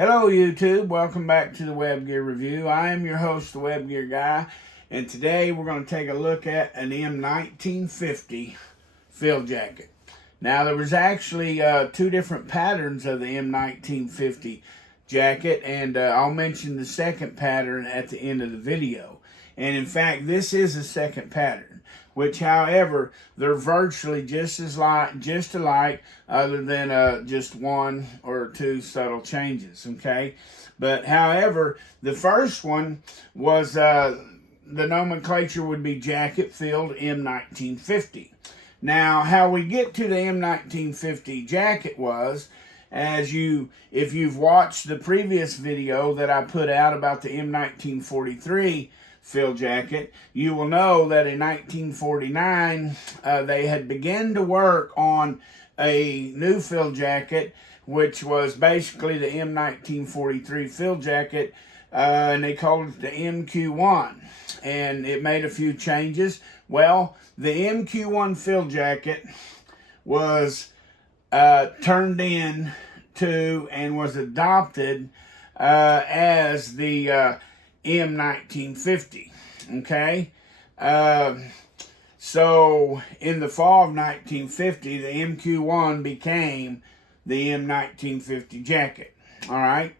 Hello YouTube, welcome back to the Web Gear Review. I am your host, the Web Gear Guy, and today we're going to take a look at an M1950 field jacket. Now there was actually two different patterns of the M1950 jacket, and I'll mention the second pattern at the end of the video. And in fact, this is the second pattern, which however, they're virtually just alike, other than just one or two subtle changes, okay? But however, the first one was, the nomenclature would be Jacket Field M1950. Now, how we get to the M1950 jacket was, if you've watched the previous video that I put out about the M1943 field jacket, you will know that in 1949 they had begun to work on a new field jacket, which was basically the M1943 field jacket, and they called it the MQ1, and it made a few changes. Well, the MQ1 field jacket was turned in to and was adopted as the M1950, okay? So in the fall of 1950, the MQ1 became the M1950 jacket, all right?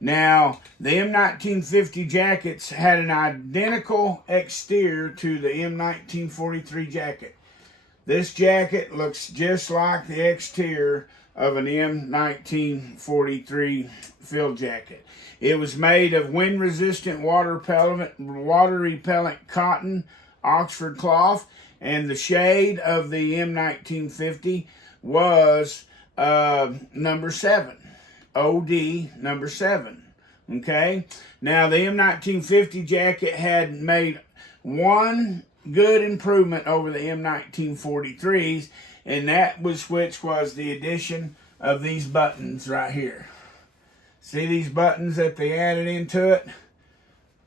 Now, the M1950 jackets had an identical exterior to the M1943 jacket. This jacket looks just like the exterior of an M1943 field jacket. It was made of wind-resistant, water-repellent cotton, Oxford cloth, and the shade of the M1950 was number 7, OD number 7, okay? Now, the M1950 jacket had made one good improvement over the M1943s, and that was the addition of these buttons right here. See these buttons that they added into it?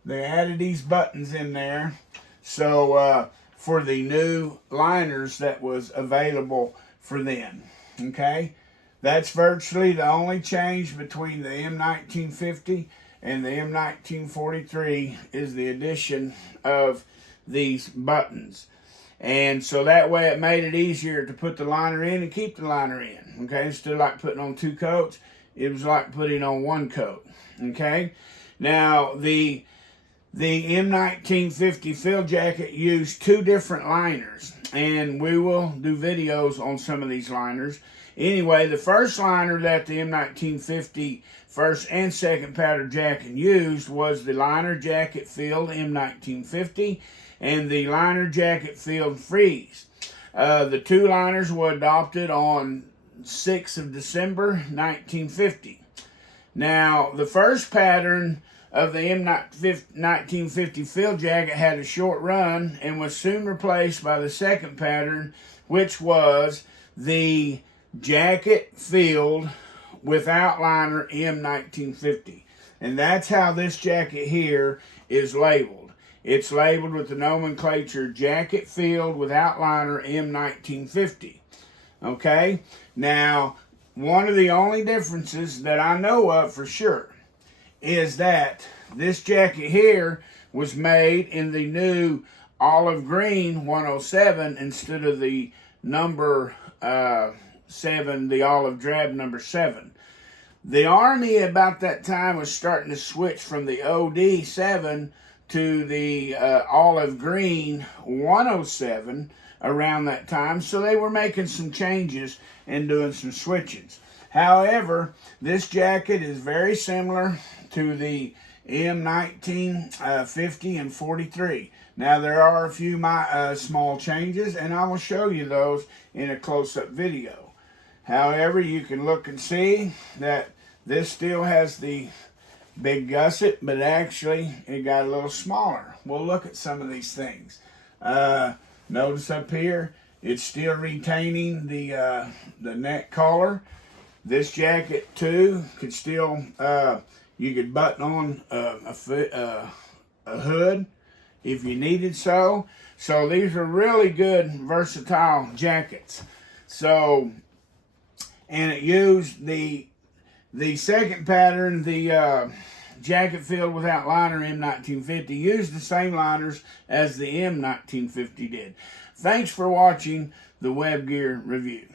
They added these buttons in there so for the new liners that was available for them, okay? That's virtually the only change between the M1950 and the M1943 is the addition of these buttons. And so that way it made it easier to put the liner in and keep the liner in, okay? Instead of like putting on two coats, it was like putting on one coat, okay? Now, the M1950 field jacket used two different liners, and we will do videos on some of these liners. Anyway, the first liner that the M1950 first and second pattern jacket used was the liner jacket field M1950 and the liner jacket field Freeze. The two liners were adopted on 6th of December 1950. Now, the first pattern of the M1950 field jacket had a short run and was soon replaced by the second pattern, which was the jacket field without liner M1950. And that's how this jacket here is labeled. It's labeled with the nomenclature Jacket Field without liner M1950. Okay? Now, one of the only differences that I know of for sure is that this jacket here was made in the new olive green 107 instead of the number 7, the olive drab number 7. The Army about that time was starting to switch from the OD 7 to the olive green 107 around that time, so they were making some changes and doing some switches. However, this jacket is very similar to the M1950 and 43. Now, there are a few small changes, and I will show you those in a close-up video. However, you can look and see that this still has the big gusset, but actually it got a little smaller. We'll look at some of these things. Notice up here, it's still retaining the neck collar. This jacket too could still, you could button on a hood if you needed so. So these are really good, versatile jackets. So, and it used the The second pattern, the jacket filled without liner M1950, used the same liners as the M1950 did. Thanks for watching the Web Gear review.